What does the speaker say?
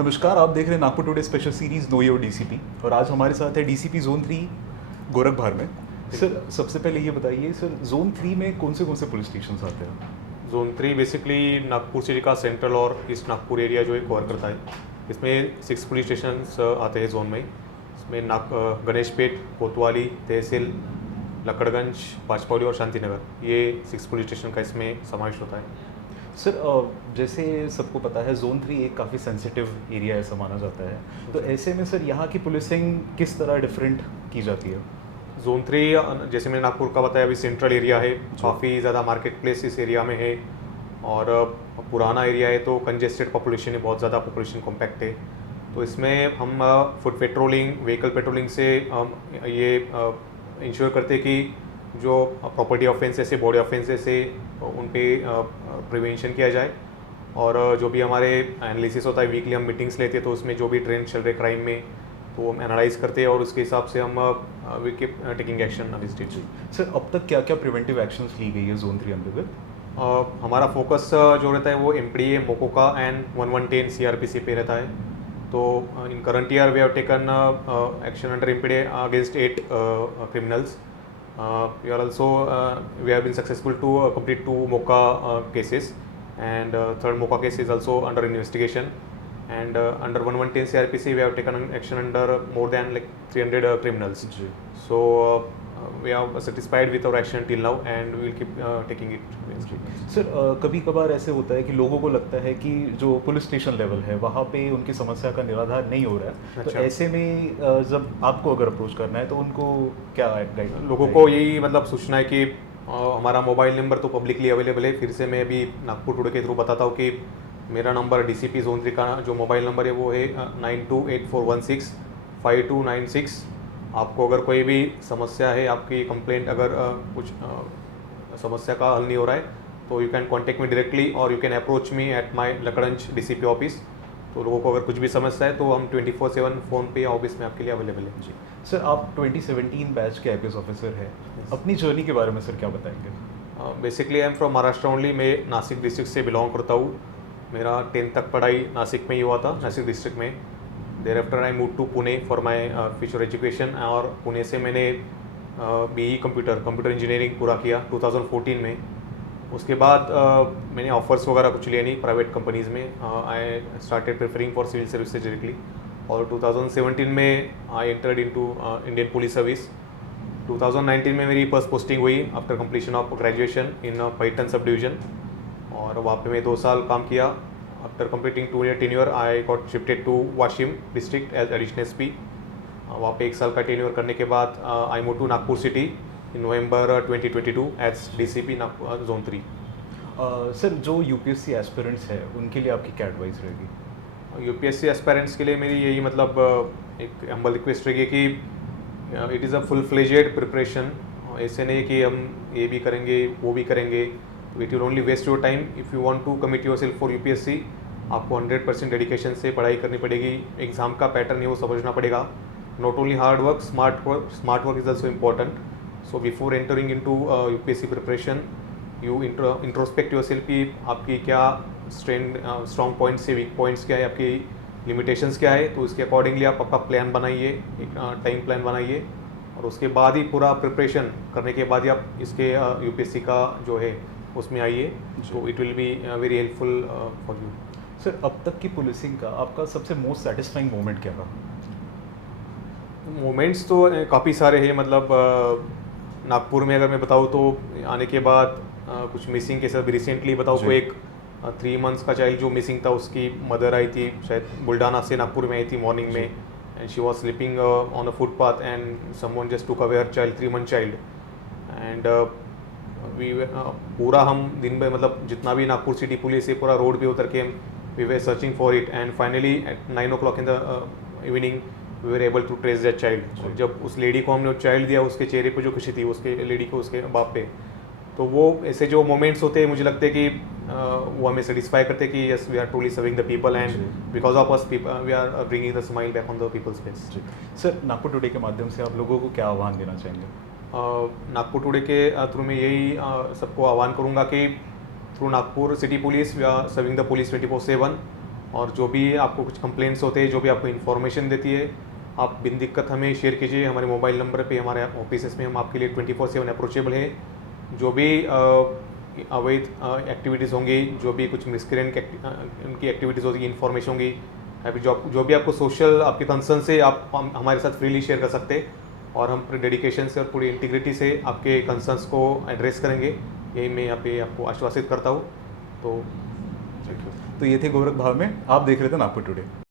नमस्कार, आप देख रहे हैं Nagpur today special series know your DCP और आज हमारे साथ है डीसीपी जोन 3 गोरखभार में। सर, सबसे पहले ये बताइए सर, जोन 3 में कौन से पुलिस स्टेशन आते हैं? जोन 3 बेसिकली नागपुर सिटी का सेंट्रल और ईस्ट नागपुर एरिया जो है कवर करता है। इसमें 6 पुलिस स्टेशन आते हैं जोन में। इसमें गणेशपेट, कोतवाली, तहसील, लकड़गंज, पाचपौली और शांतिनगर, ये 6 पुलिस स्टेशन का इसमें समावेश होता है। सर, जैसे सबको पता है जोन 3 एक काफ़ी सेंसिटिव एरिया ऐसा माना जाता है, तो ऐसे में सर यहाँ की पुलिसिंग किस तरह डिफरेंट की जाती है? जोन 3 जैसे मैंने नागपुर का बताया अभी सेंट्रल एरिया है, काफ़ी ज़्यादा मार्केट प्लेस इस एरिया में है और पुराना एरिया है तो कंजेस्टेड पॉपुलेशन है, बहुत ज़्यादा पॉपुलेशन कॉम्पैक्ट है। तो इसमें हम फुट पेट्रोलिंग, व्हीकल पेट्रोलिंग से ये इंश्योर करते कि जो प्रॉपर्टी ऑफेंसेस है, बॉडी ऑफेंसेस है, उन पे प्रिवेंशन किया जाए। और जो भी हमारे एनालिसिस होता है, वीकली हम मीटिंग्स लेते हैं तो उसमें जो भी ट्रेंड चल रहे क्राइम में तो हम एनालाइज करते हैं और उसके हिसाब से हम we keep taking action on this stage. Sir, अब तक क्या क्या प्रिवेंटिव एक्शंस ली गई है जोन 3 अंतर्गत? हमारा फोकस जो रहता है वो एमपीडीए, मोकोका एंड 1110 सीआरपीसी पे रहता है। तो in current year we have taken action under MPDA against 8 criminals. We are also we have been successful to complete 2 MOCA cases, and third MOCA case is also under investigation. And under 1110 CRPC we have taken action under more than like 300 criminals. So we are satisfied with our action till now and we will keep taking it. Sir, कभी कभार ऐसे होता है कि लोगों को लगता है कि जो पुलिस स्टेशन लेवल है वहाँ पे उनकी समस्या का निराधार नहीं हो रहा है। अच्छा। तो ऐसे में जब आपको अगर अप्रोच करना है तो उनको क्या गाइड? लोगों को यही मतलब सूचना है कि हमारा मोबाइल नंबर तो पब्लिकली अवेलेबल है। फिर से मैं अभी नागपुर टुडे के थ्रू बताता हूँ कि मेरा नंबर डीसीपी जोन 3 का जो मोबाइल नंबर है वो है 9284165296। आपको अगर कोई भी समस्या है, आपकी कंप्लेंट अगर कुछ समस्या का हल नहीं हो रहा है तो you can contact me directly और you can approach me at my Lakadganj DCP office. तो लोगों को अगर कुछ भी समस्या है तो हम 24/7 फ़ोन पे या ऑफिस में आपके लिए अवेलेबल है। जी सर, आप 2017 बैच के आईपीएस ऑफिसर हैं। अपनी जर्नी के बारे में सर क्या बताएंगे? Basically I am from Maharashtra only. मैं नासिक डिस्ट्रिक्ट से बिलोंग करता हूँ। मेरा 10th तक पढ़ाई नासिक में ही हुआ था, नासिक डिस्ट्रिक्ट में। There after I move to Pune for my future education और पुणे से मैंने बीई कंप्यूटर इंजीनियरिंग पूरा किया 2014 में। उसके बाद मैंने ऑफर्स वगैरह कुछ लिए नहीं प्राइवेट कंपनीज़ में। I started preferring for civil services directly और 2017 में I entered into Indian police service. 2019 में मेरी फर्स्ट पोस्टिंग हुई after completion of graduation in पैटर्न सब डिवीजन और वहाँ पे मैं 2 साल काम किया। After completing 2 year tenure I got shifted to Washim district as additional SP. वहाँ पे 1 साल का टेन्योर करने के बाद I move to Nagpur city in November 2022 as DCP Nagpur zone 3। Sir, जो यूपीएससी एस्पिरेंट्स हैं उनके लिए आपकी क्या एडवाइस रहेगी? यूपीएससी एस्पायरेंट्स के लिए मेरी यही मतलब एक हम्बल रिक्वेस्ट रहेगी कि it is a full fledged preparation. ऐसे नहीं कि हम ये भी करेंगे वो भी करेंगे, it will only waste your time. If you want to commit yourself for UPSC, आपको 100% डेडिकेशन से पढ़ाई करनी पड़ेगी। एग्ज़ाम का पैटर्न है वो समझना पड़ेगा। Not only hard work, smart work is also important. So before entering into UPSC preparation you introspect yourself कि आपकी क्या स्ट्रॉन्ग पॉइंट्स है, वीक पॉइंट्स क्या है, आपकी लिमिटेशंस क्या है। तो इसके अकॉर्डिंगली आप आपका प्लान बनाइए, एक टाइम प्लान बनाइए और उसके बाद ही पूरा प्रिपरेशन करने के बाद ही आप इसके यूपीएससी का जो है उसमें आइए। So it will be very helpful for you. Sir, अब तक की पुलिसिंग का आपका सबसे मोस्ट सेटिस्फाइंग मोमेंट क्या था? मोमेंट्स तो काफ़ी सारे हैं। मतलब नागपुर में अगर मैं बताऊँ तो आने के बाद कुछ मिसिंग केसेस अभी रिसेंटली बताऊँ तो एक 3 months का चाइल्ड जो मिसिंग था, उसकी मदर आई थी शायद बुल्डाना से नागपुर में आई थी मॉर्निंग में, and she was sleeping on a footpath and someone just took away her child, 3 month child. And we पूरा हम दिन में मतलब जितना भी नागपुर सिटी पुलिस है पूरा रोड पे उतर के we were searching for it and finally at 9 o'clock in the evening we were able to trace that child. जब उस लेडी को हमने चाइल्ड दिया, उसके चेहरे पे जो खुशी थी उसके लेडी को, उसके बाप पे, तो वो ऐसे जो मोमेंट्स होते हैं मुझे लगता है कि वो हमें सेटिस्फाई करते हैं कि yes we are truly serving the people and because of us we are bringing the smile back on the people's face. Sir, Nagpur today के माध्यम से आप लोगों को क्या आह्वान देना चाहेंगे? नागपुर टुडे के थ्रू मैं यही सबको आह्वान करूँगा कि through Nagpur city police we are serving the police 24/7 और जो भी आपको कुछ कंप्लेंट्स होते हैं, जो भी आपको इन्फॉर्मेशन देती है, आप बिन दिक्कत हमें शेयर कीजिए हमारे मोबाइल नंबर पे। हमारे ऑफिस में हम आपके लिए 24/7 अप्रोचेबल है। जो भी अवैध एक्टिविटीज़ होंगी, जो भी कुछ मिसक्रेंट उनकी एक्टिविटीज़ होगी, इन्फॉर्मेशन होगी, अभी जो भी आपको सोशल आपके कंसर्न से आप हमारे साथ फ्रीली शेयर कर सकते हैं, और हम पूरी डेडिकेशन से और पूरी इंटीग्रिटी से आपके कंसर्न्स को एड्रेस करेंगे। यही मैं यहाँ पे आपको आश्वासित करता हूँ। तो तो ये थे गोरख भाव में, आप देख रहे थे नागपुर टुडे।